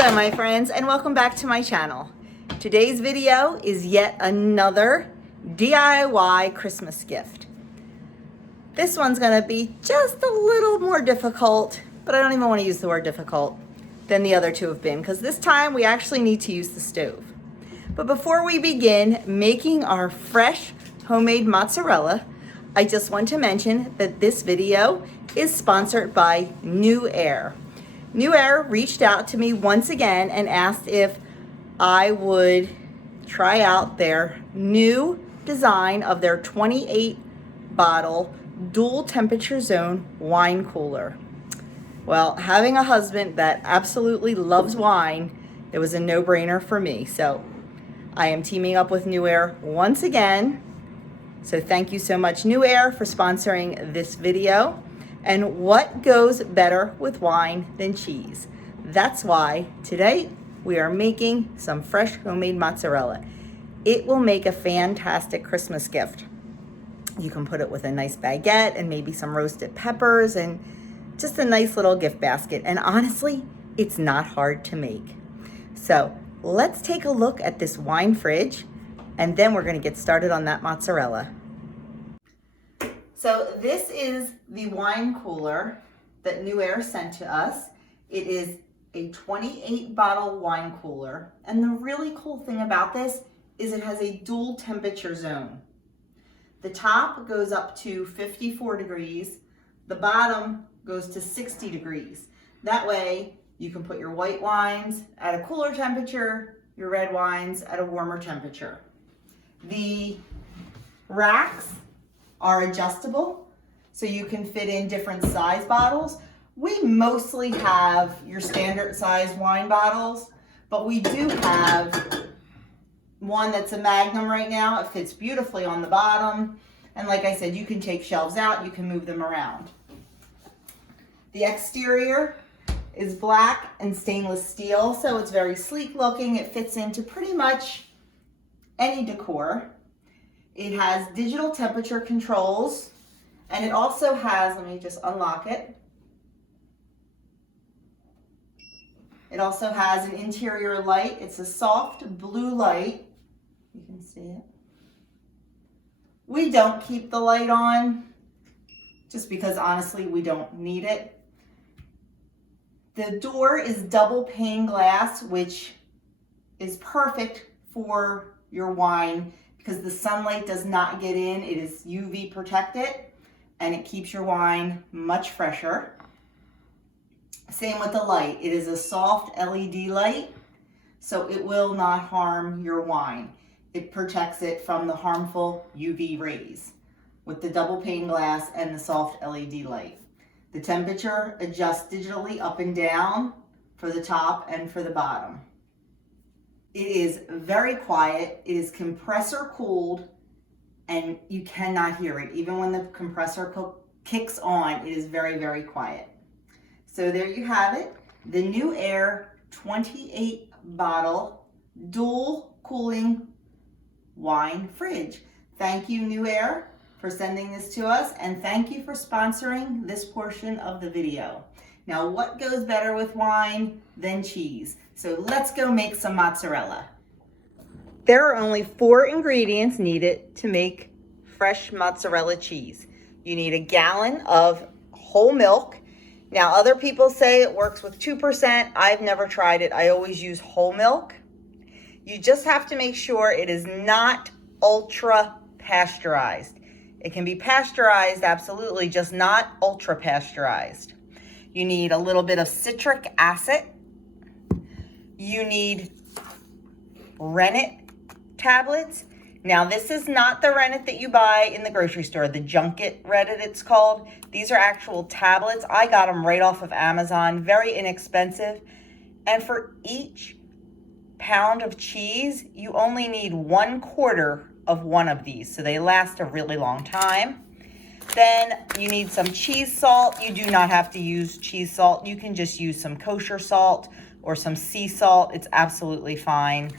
Hello my friends, and welcome back to my channel. Today's video is yet another DIY Christmas gift. This one's gonna be just a little more difficult, but I don't even want to use the word difficult, than the other two have been, because this time we actually need to use the stove. But before we begin making our fresh homemade mozzarella, I just want to mention that this video is sponsored by New Air. New Air reached out to me once again and asked if I would try out their new design of their 28 bottle dual temperature zone wine cooler. Well, having a husband that absolutely loves wine, it was a no-brainer for me. So I am teaming up with New Air once again. So thank you so much, New Air, for sponsoring this video. And what goes better with wine than cheese? That's why today we are making some fresh homemade mozzarella. It will make a fantastic Christmas gift. You can put it with a nice baguette and maybe some roasted peppers and just a nice little gift basket. And honestly, it's not hard to make. So let's take a look at this wine fridge, and then we're gonna get started on that mozzarella. So this is the wine cooler that New Air sent to us. It is a 28 bottle wine cooler. And the really cool thing about this is it has a dual temperature zone. The top goes up to 54 degrees. The bottom goes to 60 degrees. That way you can put your white wines at a cooler temperature, your red wines at a warmer temperature. The racks are adjustable, so you can fit in different size bottles. We mostly have your standard size wine bottles, but we do have one that's a Magnum right now. It fits beautifully on the bottom. And like I said, you can take shelves out, you can move them around. The exterior is black and stainless steel, so it's very sleek looking. It fits into pretty much any decor. It has digital temperature controls, and it also has, let me just unlock it. It also has an interior light. It's a soft blue light. You can see it. We don't keep the light on just because honestly we don't need it. The door is double pane glass, which is perfect for your wine because the sunlight does not get in. It is UV protected and it keeps your wine much fresher. Same with the light. It is a soft LED light, so it will not harm your wine. It protects it from the harmful UV rays with the double pane glass and the soft LED light. The temperature adjusts digitally up and down for the top and for the bottom. It is very quiet. It is compressor cooled and you cannot hear it. Even when the compressor kicks on, it is very, very quiet. So there you have it. The New Air 28 bottle dual cooling wine fridge. Thank you, New Air, for sending this to us, and thank you for sponsoring this portion of the video. Now, what goes better with wine than cheese? So let's go make some mozzarella. There are only 4 ingredients needed to make fresh mozzarella cheese. You need a gallon of whole milk. Now, other people say it works with 2%. I've never tried it. I always use whole milk. You just have to make sure it is not ultra pasteurized. It can be pasteurized, absolutely, just not ultra pasteurized. You need a little bit of citric acid. You need rennet tablets. Now, this is not the rennet that you buy in the grocery store, the junket rennet it's called. These are actual tablets. I got them right off of Amazon, very inexpensive. And for each pound of cheese, you only need 1/4 of one of these, so they last a really long time. Then you need some cheese salt. You do not have to use cheese salt. You can just use some kosher salt or some sea salt. It's absolutely fine.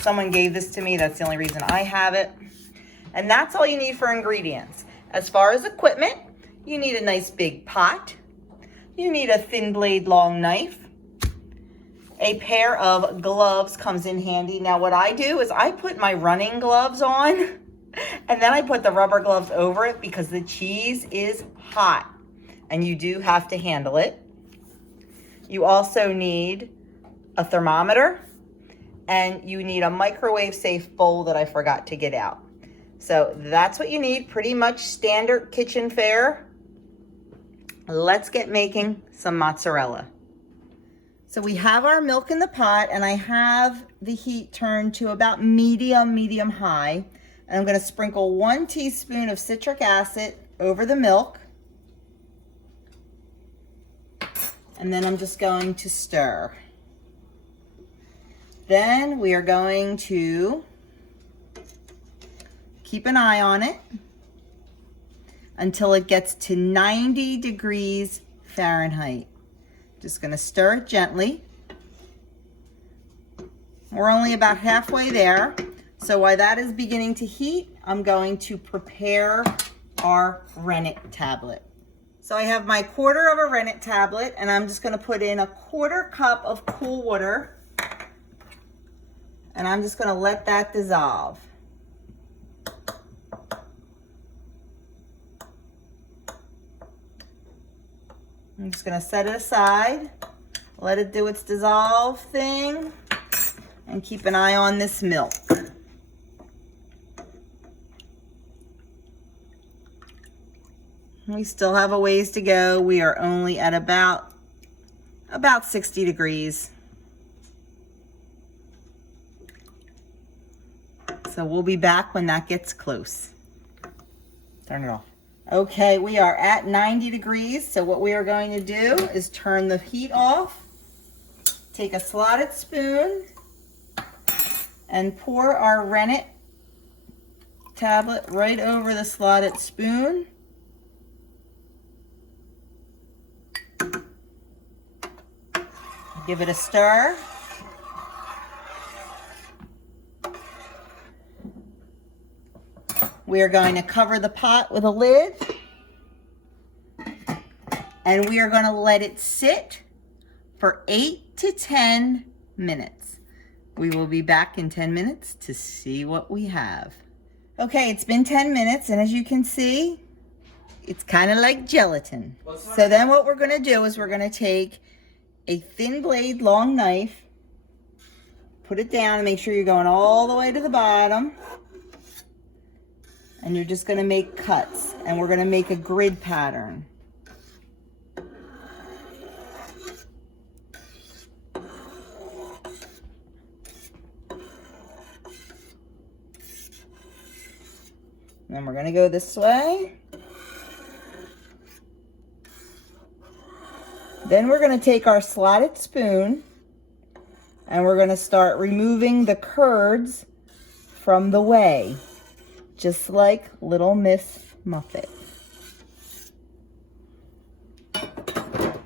Someone gave this to me. That's the only reason I have it. And that's all you need for ingredients. As far as equipment, you need a nice big pot. You need a thin blade long knife. A pair of gloves comes in handy. Now what I do is I put my running gloves on and then I put the rubber gloves over it because the cheese is hot and you do have to handle it. You also need a thermometer and you need a microwave safe bowl that I forgot to get out. So that's what you need, pretty much standard kitchen fare. Let's get making some mozzarella. So we have our milk in the pot and I have the heat turned to about medium high. And I'm gonna sprinkle 1 teaspoon of citric acid over the milk. And then I'm just going to stir. Then we are going to keep an eye on it until it gets to 90 degrees Fahrenheit. Just gonna stir it gently. We're only about halfway there. So while that is beginning to heat, I'm going to prepare our rennet tablet. So I have my 1/4 of a rennet tablet and I'm just gonna put in a 1/4 cup of cool water. And I'm just gonna let that dissolve. I'm just gonna set it aside, let it do its dissolve thing, and keep an eye on this milk. We still have a ways to go. We are only at about 60 degrees. So we'll be back when that gets close. Turn it off. Okay, we are at 90 degrees. So what we are going to do is turn the heat off, take a slotted spoon, and pour our rennet tablet right over the slotted spoon. Give it a stir. We are going to cover the pot with a lid. And we are going to let it sit for 8 to 10 minutes. We will be back in 10 minutes to see what we have. Okay, it's been 10 minutes, and as you can see, it's kind of like gelatin. So then what we're going to do is we're going to take a thin blade long knife, put it down and make sure you're going all the way to the bottom. And you're just going to make cuts, and we're going to make a grid pattern. Then we're going to go this way. Then we're going to take our slotted spoon and we're going to start removing the curds from the whey, just like Little Miss Muffet.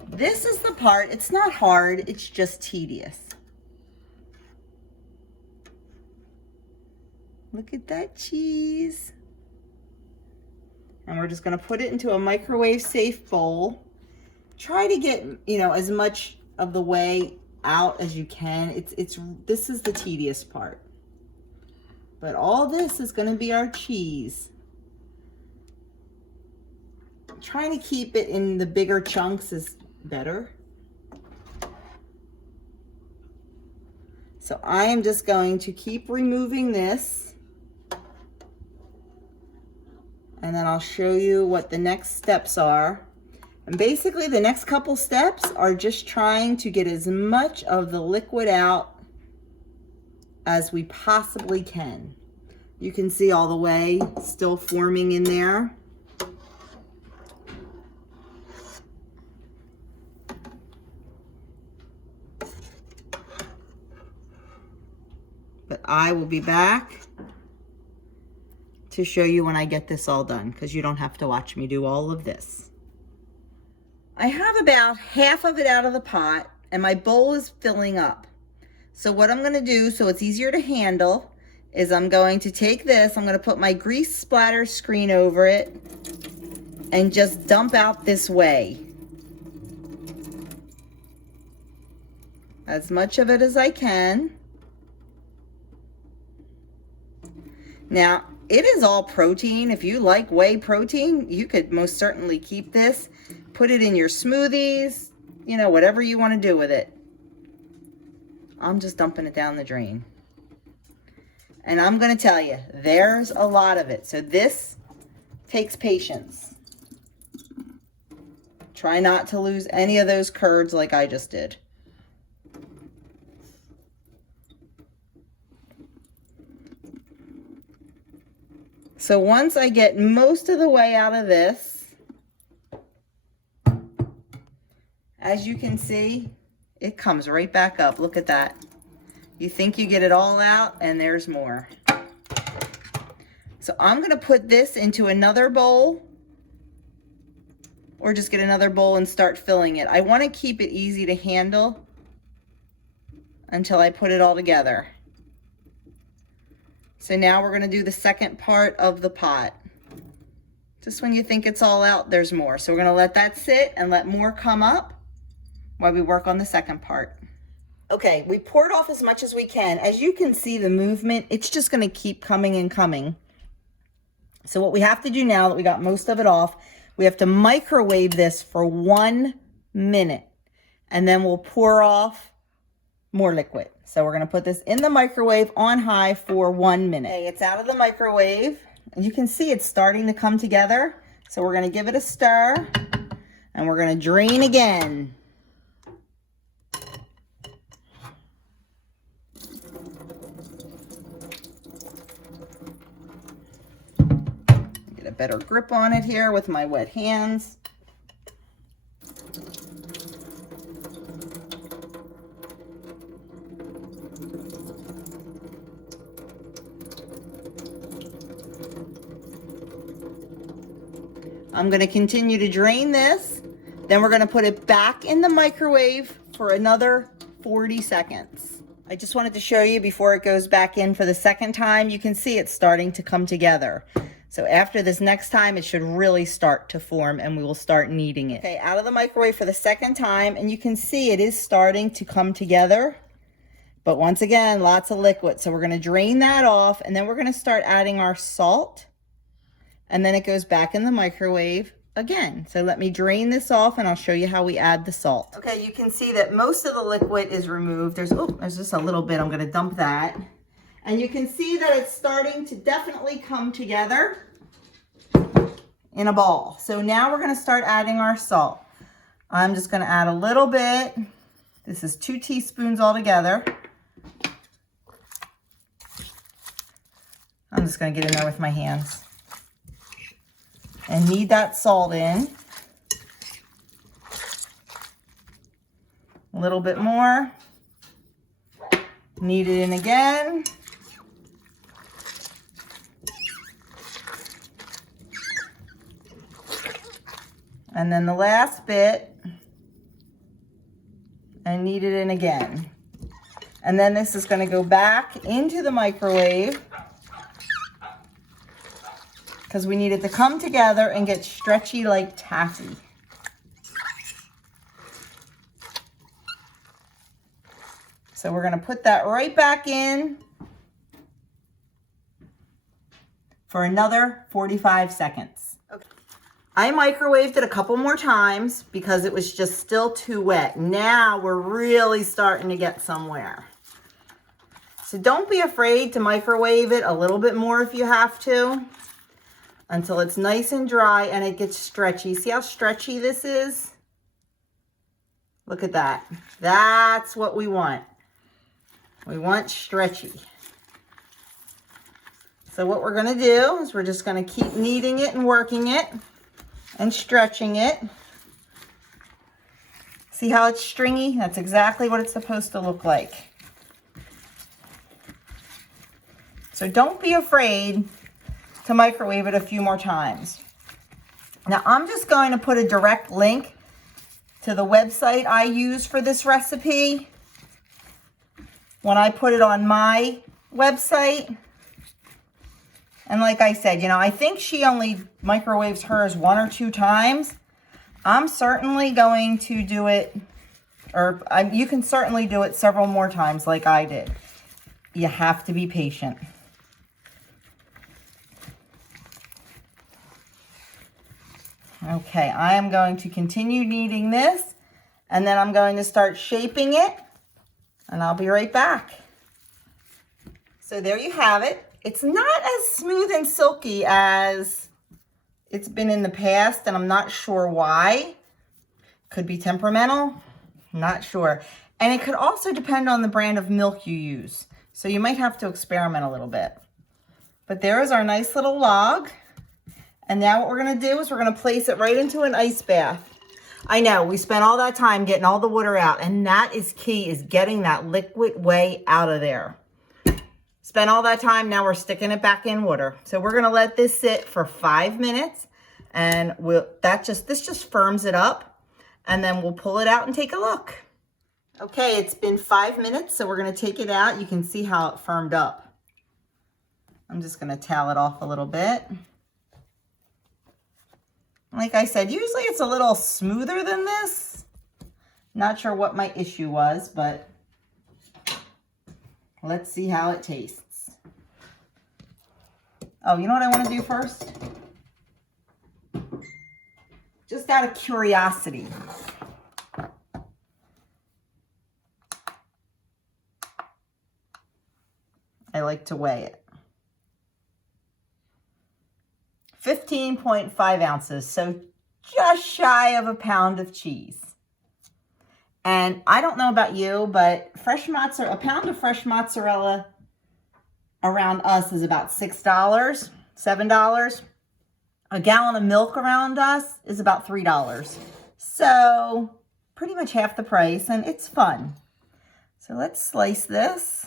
This is the part, it's not hard, it's just tedious. Look at that cheese. And we're just going to put it into a microwave safe bowl. Try to get, as much of the whey out as you can. This is the tedious part. But all this is going to be our cheese. Trying to keep it in the bigger chunks is better. So I am just going to keep removing this. And then I'll show you what the next steps are. And basically the next couple steps are just trying to get as much of the liquid out as we possibly can. You can see all the whey still forming in there. But I will be back to show you when I get this all done, because you don't have to watch me do all of this. I have about half of it out of the pot and my bowl is filling up. So what I'm going to do, so it's easier to handle, is I'm going to take this, I'm going to put my grease splatter screen over it and just dump out this whey. as much of it as I can. Now, it is all protein. If you like whey protein, you could most certainly keep this. Put it in your smoothies, you know, whatever you want to do with it. I'm just dumping it down the drain. And I'm going to tell you, there's a lot of it. So this takes patience. Try not to lose any of those curds like I just did. So once I get most of the way out of this, as you can see, it comes right back up. Look at that. You think you get it all out, and there's more. So I'm going to put this into another bowl, or just get another bowl and start filling it. I want to keep it easy to handle until I put it all together. So now we're going to do the second part of the pot. Just when you think it's all out, there's more. So we're going to let that sit and let more come up while we work on the second part. Okay, we poured off as much as we can. As you can see the movement, it's just going to keep coming and coming. So what we have to do now that we got most of it off, we have to microwave this for 1 minute. And then we'll pour off more liquid. So we're going to put this in the microwave on high for 1 minute. Okay, it's out of the microwave. And you can see it's starting to come together. So we're going to give it a stir. And we're going to drain again. Get a better grip on it here with my wet hands. I'm going to continue to drain this. Then we're going to put it back in the microwave for another 40 seconds. I just wanted to show you before it goes back in for the second time. You can see it's starting to come together. So after this next time, it should really start to form and we will start kneading it. Okay, out of the microwave for the second time, and you can see it is starting to come together. But once again, lots of liquid. So we're going to drain that off, and then we're going to start adding our salt. And then it goes back in the microwave again. So let me drain this off and I'll show you how we add the salt. Okay, you can see that most of the liquid is removed. There's just a little bit. I'm going to dump that. And you can see that it's starting to definitely come together in a ball. So now we're going to start adding our salt. I'm just going to add a little bit. This is 2 teaspoons altogether. I'm just going to get in there with my hands. And knead that salt in. A little bit more. Knead it in again. And then the last bit. And knead it in again. And then this is going to go back into the microwave, because we need it to come together and get stretchy like taffy. So we're going to put that right back in for another 45 seconds. Okay. I microwaved it a couple more times because it was just still too wet. Now we're really starting to get somewhere. So don't be afraid to microwave it a little bit more if you have to, until it's nice and dry and it gets stretchy. See how stretchy this is? Look at that. That's what we want. We want stretchy. So what we're going to do is we're just going to keep kneading it and working it and stretching it. See how it's stringy? That's exactly what it's supposed to look like. So don't be afraid to microwave it a few more times. Now I'm just going to put a direct link to the website I use for this recipe when I put it on my website. And like I said, you know, I think she only microwaves hers 1 or 2 times. I'm certainly going to do it Or you can certainly do it several more times like I did. You have to be patient. Okay, I am going to continue kneading this, and then I'm going to start shaping it, and I'll be right back. So there you have it. It's not as smooth and silky as it's been in the past, and I'm not sure why. Could be temperamental, not sure. And it could also depend on the brand of milk you use. So you might have to experiment a little bit. But there is our nice little log. And now what we're gonna do is we're gonna place it right into an ice bath. I know, we spent all that time getting all the water out, and that is key, is getting that liquid way out of there. Spent all that time, now we're sticking it back in water. So we're gonna let this sit for 5 minutes, and this just firms it up, and then we'll pull it out and take a look. Okay, it's been 5 minutes, so we're gonna take it out. You can see how it firmed up. I'm just gonna towel it off a little bit. Like I said, usually it's a little smoother than this. Not sure what my issue was, but let's see how it tastes. Oh, you know what I want to do first? Just out of curiosity. I like to weigh it. 15.5 ounces, so just shy of a pound of cheese. And I don't know about you, but a pound of fresh mozzarella around us is about $6, $7. A gallon of milk around us is about $3. So pretty much half the price, and it's fun. So let's slice this.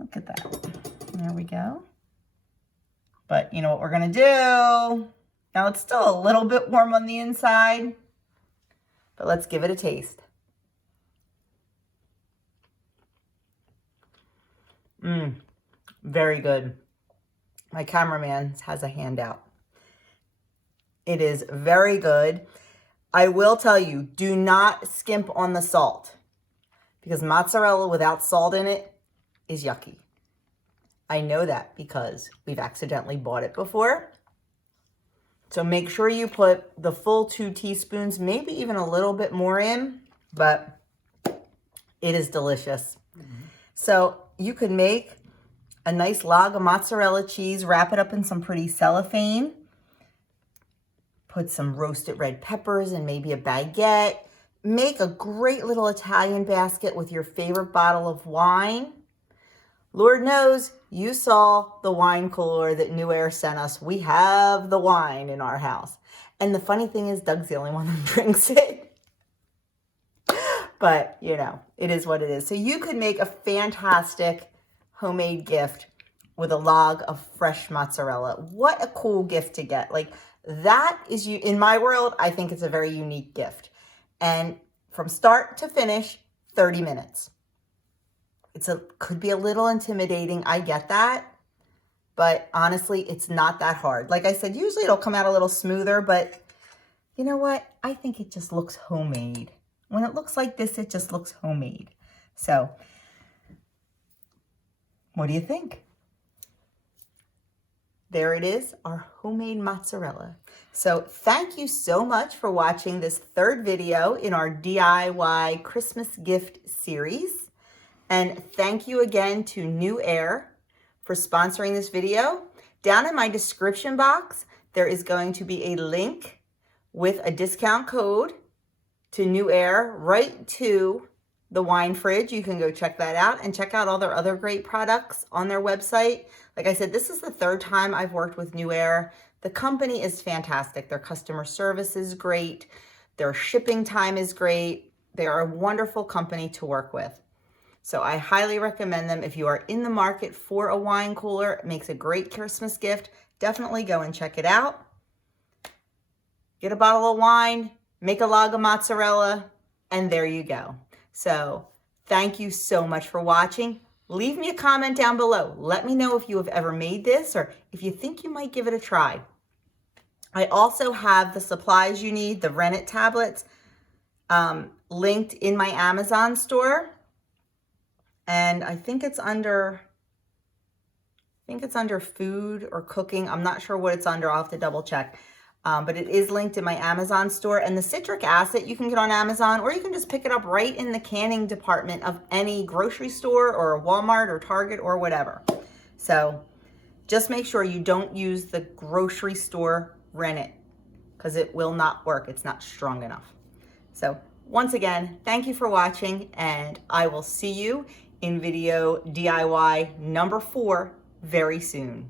Look at that. There we go. But you know what we're going to do? Now it's still a little bit warm on the inside, but let's give it a taste. Very good. My cameraman has a handout. It is very good. I will tell you, do not skimp on the salt, because mozzarella without salt in it is yucky. I know that because we've accidentally bought it before. So make sure you put the full 2 teaspoons, maybe even a little bit more in, but it is delicious. So you could make a nice log of mozzarella cheese, wrap it up in some pretty cellophane, put some roasted red peppers and maybe a baguette, make a great little Italian basket with your favorite bottle of wine. Lord knows you saw the wine cooler that New Air sent us. We have the wine in our house. And the funny thing is, Doug's the only one that drinks it. But, you know, it is what it is. So you could make a fantastic homemade gift with a log of fresh mozzarella. What a cool gift to get. Like, that is, in my world, I think it's a very unique gift. And from start to finish, 30 minutes. Could be a little intimidating. I get that. But honestly, it's not that hard. Like I said, usually it'll come out a little smoother, but you know what? I think it just looks homemade. When it looks like this, it just looks homemade. So, what do you think? There it is, our homemade mozzarella. So thank you so much for watching this 3rd video in our DIY Christmas gift series. And thank you again to New Air for sponsoring this video. Down in my description box, there is going to be a link with a discount code to New Air right to the wine fridge. You can go check that out and check out all their other great products on their website. Like I said, this is the 3rd time I've worked with New Air. The company is fantastic. Their customer service is great. Their shipping time is great. They are a wonderful company to work with. So I highly recommend them. If you are in the market for a wine cooler, it makes a great Christmas gift. Definitely go and check it out. Get a bottle of wine, make a log of mozzarella, and there you go. So thank you so much for watching. Leave me a comment down below. Let me know if you have ever made this or if you think you might give it a try. I also have the supplies you need, the rennet tablets, linked in my Amazon store. And I think it's under food or cooking. I'm not sure what it's under. I'll have to double check. But it is linked in my Amazon store. And the citric acid you can get on Amazon, or you can just pick it up right in the canning department of any grocery store or Walmart or Target or whatever. So just make sure you don't use the grocery store rennet because it will not work. It's not strong enough. So once again, thank you for watching, and I will see you in video DIY number 4 very soon.